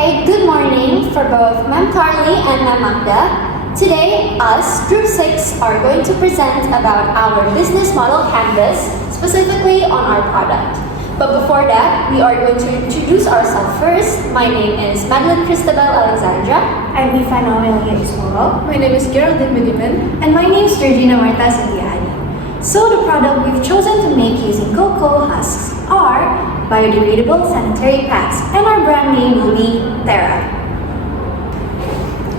Okay, good morning for both Ma'am Carly and Ma'am Magda. Today, us, Group 6, are going to present about our business model canvas, specifically on our product. But before that, we are going to introduce ourselves first. My name is Madeline Cristabel Alexandra. I'm Ifa Noelia Ismoro. My name is Geraldine Mediman. And my name is Georgina Marta Santiani. So the product we've chosen to make using cocoa husks are biodegradable sanitary pads, and our brand name will be Terra.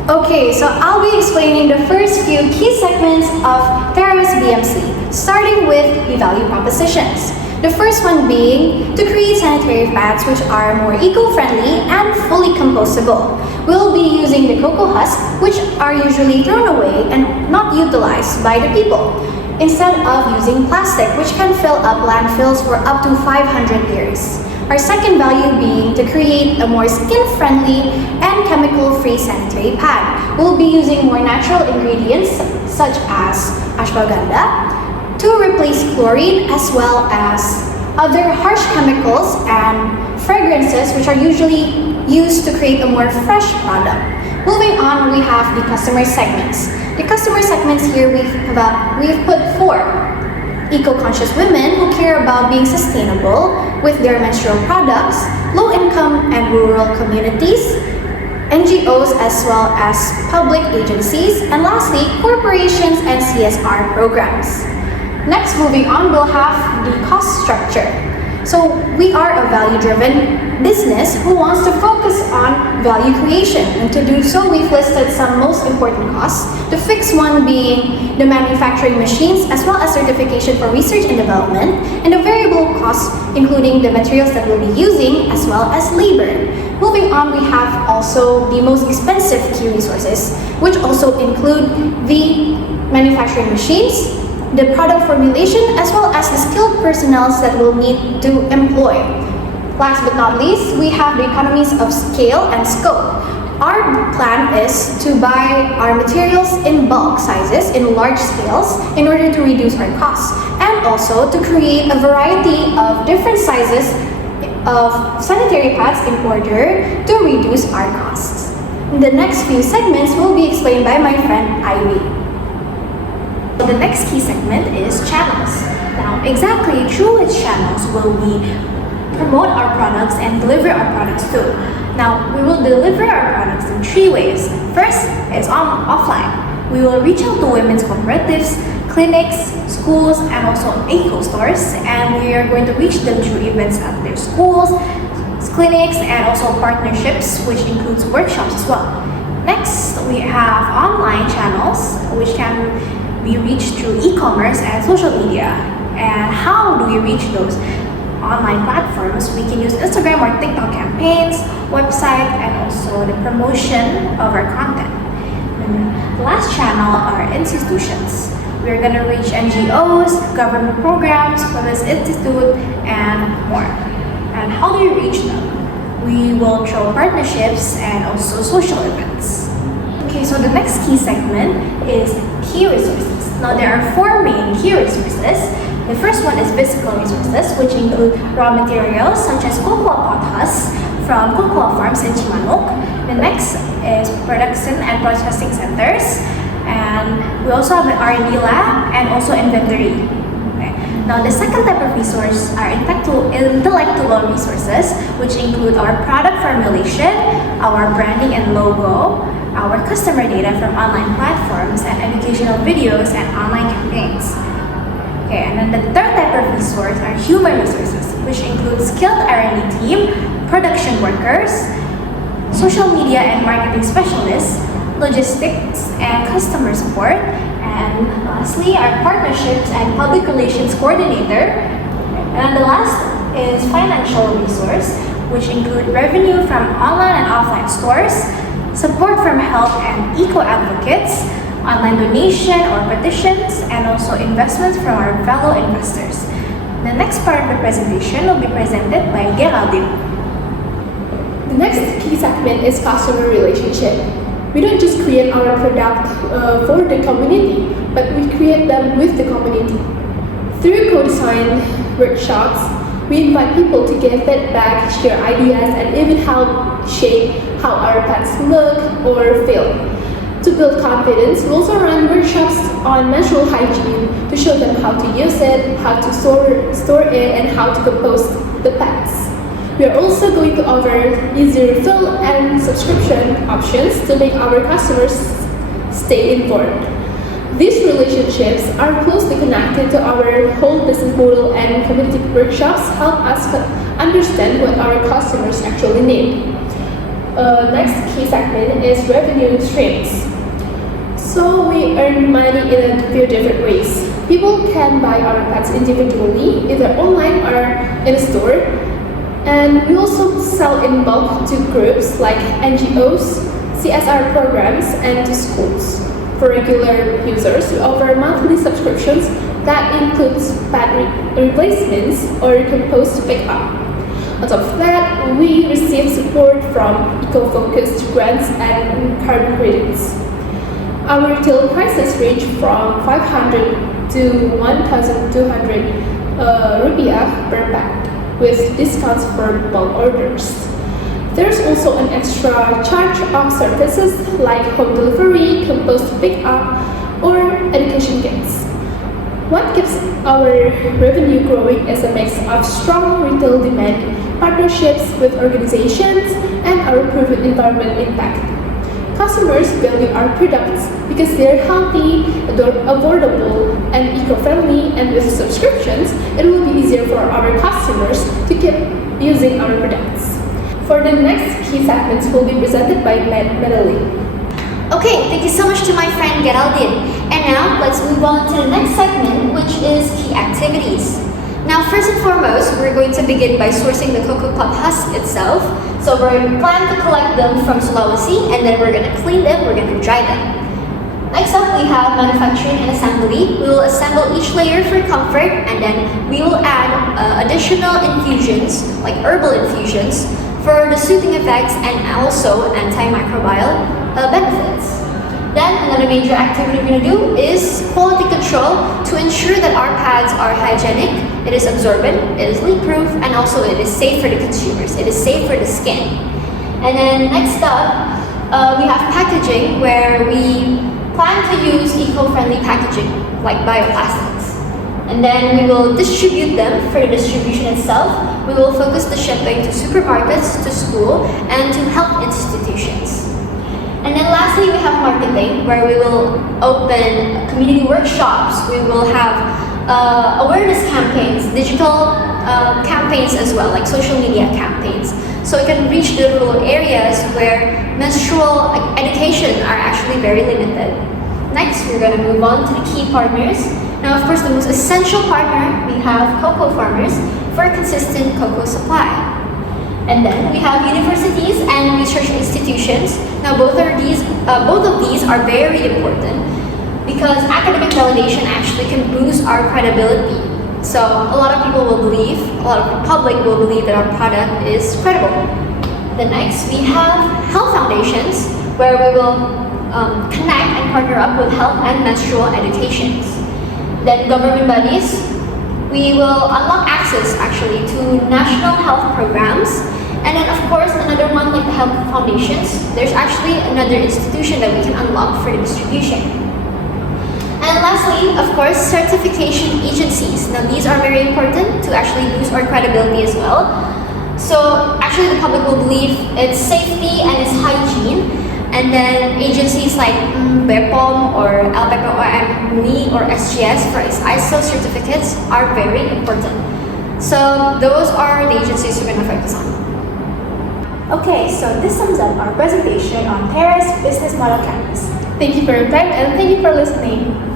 Okay, so I'll be explaining the first few key segments of Terra's BMC, starting with the value propositions. The first one being to create sanitary pads which are more eco-friendly and fully compostable. We'll be using the cocoa husks, which are usually thrown away and not utilized by the people, instead of using plastic, which can fill up landfills for up to 500 years. Our second value being to create a more skin-friendly and chemical-free sanitary pad. We'll be using more natural ingredients such as ashwagandha to replace chlorine, as well as other harsh chemicals and fragrances which are usually used to create a more fresh product. Moving on, we have the customer segments. The customer segments here we've put 4. Eco-conscious women who care about being sustainable with their menstrual products, low-income and rural communities, NGOs as well as public agencies, and lastly, corporations and CSR programs. Next, moving on, we'll have the cost structure. So we are a value-driven business who wants to focus on value creation. And to do so, we've listed some most important costs. The fixed one being the manufacturing machines, as well as certification for research and development, and the variable costs including the materials that we'll be using, as well as labor. Moving on, we have also the most expensive key resources, which also include the manufacturing machines, the product formulation, as well as the skilled personnel that we'll need to employ. Last but not least, we have the economies of scale and scope. Our plan is to buy our materials in bulk sizes, in large scales, in order to reduce our costs, and also to create a variety of different sizes of sanitary pads in order to reduce our costs. The next few segments will be explained by my friend Ivy. The next key segment is channels. Now, exactly through which channels will we promote our products and deliver our products to? Now, we will deliver our products in 3 ways. First is offline. We will reach out to women's cooperatives, clinics, schools, and also eco stores, and we are going to reach them through events at their schools, clinics, and also partnerships, which includes workshops as well. Next, we have online channels, which can be reached through e-commerce and social media. And how do we reach those online platforms? We can use Instagram or TikTok campaigns, website, and also the promotion of our content. And the last channel are institutions. We're going to reach NGOs, government programs, Women's Institute, and more. And how do we reach them? We will throw partnerships and also social events. Okay, so the next key segment is key resources. Now, there are 4 main key resources. The first one is physical resources, which include raw materials such as cocoa pod husks from cocoa farms in Chimanok. The next is production and processing centers, and we also have an R&D lab and also inventory. Okay. Now, the second type of resource are intellectual resources, which include our product formulation, our branding and logo, our customer data from online platforms, and educational videos and online campaigns. Okay, and then the third type of resource are human resources, which include skilled R&D team, production workers, social media and marketing specialists, logistics and customer support, and lastly, our partnerships and public relations coordinator. And the last is financial resource, which include revenue from online and offline stores, support from health and eco-advocates, online donation or petitions, and also investments from our fellow investors. The next part of the presentation will be presented by Geraldine. The next key segment is customer relationship. We don't just create our product for the community, but we create them with the community. Through co-design workshops, We invite people to give feedback, share ideas, and even help shape how our pets look or feel. To build confidence, we also run workshops on menstrual hygiene to show them how to use it, how to store it, and how to compost the pets. We are also going to offer easy refill and subscription options to make our customers stay informed. These relationships are closely connected to our whole business model, and community workshops help us understand what our customers actually need. Next key segment is revenue streams. So we earn money in a few different ways. People can buy our pets individually, either online or in a store. And we also sell in bulk to groups like NGOs, CSR programs, and to schools. For regular users, we offer monthly subscriptions that includes pet replacements or compost pickup. On top of that, we receive support from eco-focused grants and carbon credits. Our retail prices range from 500 to 1,200 rupiah per pack, with discounts for bulk orders. There's also an extra charge of services like home delivery, compost pickup, or education kits. What keeps our revenue growing is a mix of strong retail demand, partnerships with organizations, and our proven environmental impact. Customers value our products because they're healthy, affordable, and eco-friendly, and with subscriptions, it will be easier for our customers to keep using our products. For the next key segments will be presented by Madeline. Okay, thank you so much to my friend Geraldine. And now let's move on to the next segment, which is key activities. Now, first and foremost, we're going to begin by sourcing the Coco Puff husk itself. So we're planning to collect them from Sulawesi, and then we're going to clean them, we're going to dry them. Next up, we have manufacturing and assembly. We will assemble each layer for comfort, and then we will add additional infusions, like herbal infusions, for the soothing effects and also antimicrobial benefits. Then another major activity we're going to do is quality control to ensure that our pads are hygienic, it is absorbent, it is leak-proof, and also it is safe for the consumers, it is safe for the skin. And then next up, we have packaging, where we plan to use eco-friendly packaging like bioplastics. And then we will distribute them. For the distribution itself, we will focus the shipping to supermarkets, to school, and to health institutions. And then lastly, we have marketing, where we will open community workshops. We will have awareness campaigns, digital campaigns as well, like social media campaigns. So we can reach the rural areas where menstrual education are actually very limited. Next, we're going to move on to the key partners. Now, of course, the most essential partner, we have cocoa farmers for consistent cocoa supply. And then we have universities and research institutions. Now, both of these are very important because academic validation actually can boost our credibility. So a lot of people will believe, a lot of the public will believe that our product is credible. Then next, we have health foundations, where we will connect and partner up with health and menstrual educations. Then government bodies, we will unlock access actually to national health programs. And then of course, another one like the health foundations, there's actually another institution that we can unlock for the distribution. And lastly, of course, certification agencies. Now these are very important to actually boost our credibility as well. So actually the public will believe its safety and its hygiene. And then agencies like BPOM or LPPOM, MUI or SGS for its ISO certificates are very important. So those are the agencies we're going to focus on. Okay, so this sums up our presentation on Terrace Business Model Campus. Thank you for your time, and thank you for listening.